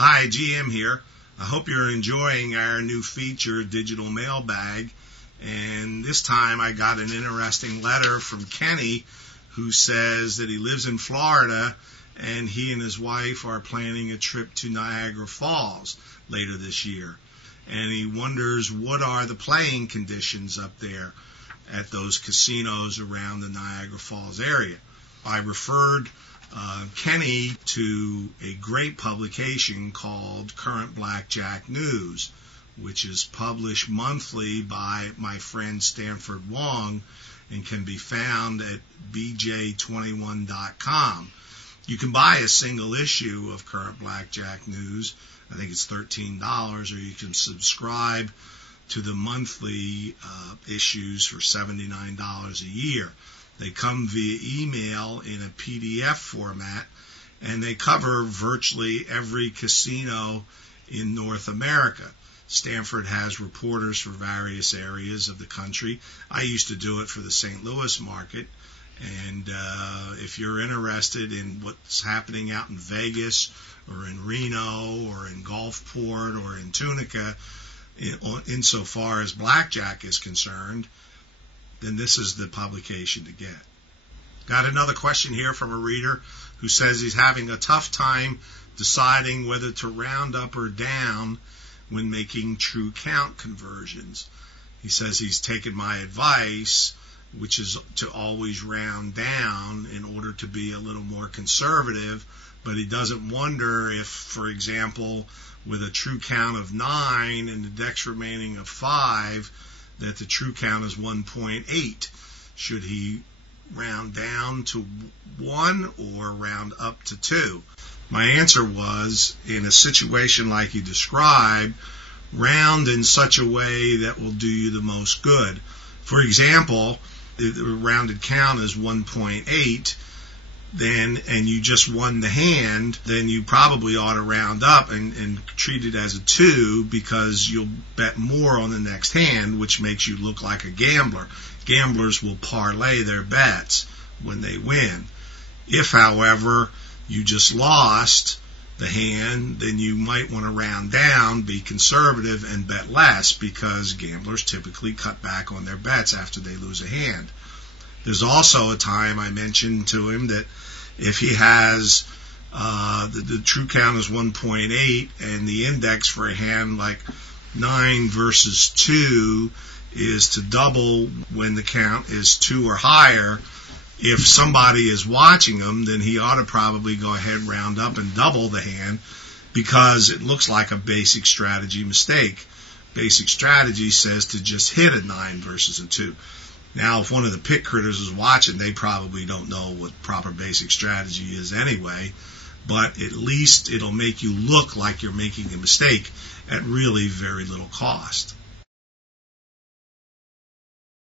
Hi, GM here. I hope you're enjoying our new feature, Digital Mailbag. And this time I got an interesting letter from Kenny, who says that he lives in Florida and he and his wife are planning a trip to Niagara Falls later this year. And he wonders what are the playing conditions up there at those casinos around the Niagara Falls area. I referred Kenny to a great publication called Current Blackjack News, which is published monthly by my friend Stanford Wong and can be found at bj21.com. You can buy a single issue of Current Blackjack News. I think it's $13, or you can subscribe to the monthly issues for $79 a year. They come via email in a PDF format, and they cover virtually every casino in North America. Stanford has reporters for various areas of the country. I used to do it for the St. Louis market, and if you're interested in what's happening out in Vegas or in Reno or in Gulfport or in Tunica, insofar as blackjack is concerned, then this is the publication to get. Got another question here from a reader who says he's having a tough time deciding whether to round up or down when making true count conversions. He says he's taken my advice, which is to always round down in order to be a little more conservative, but he doesn't wonder if, for example, with a true count of 9 and the decks remaining of 5, that the true count is 1.8. Should he round down to 1 or round up to 2? My answer was, in a situation like he described, round in such a way that will do you the most good. For example, if the rounded count is 1.8, and you just won the hand, then you probably ought to round up and treat it as a 2, because you'll bet more on the next hand, which makes you look like a gambler. Gamblers will parlay their bets when they win. If, however, you just lost the hand, then you might want to round down, be conservative, and bet less, because gamblers typically cut back on their bets after they lose a hand. There's also a time I mentioned to him that if he has the true count is 1.8 and the index for a hand like 9 versus 2 is to double when the count is 2 or higher, if somebody is watching him, then he ought to probably go ahead, round up, and double the hand, because it looks like a basic strategy mistake. Basic strategy says to just hit a 9 versus a 2. Now, if one of the pit critters is watching, they probably don't know what proper basic strategy is anyway, but at least it'll make you look like you're making a mistake at really very little cost.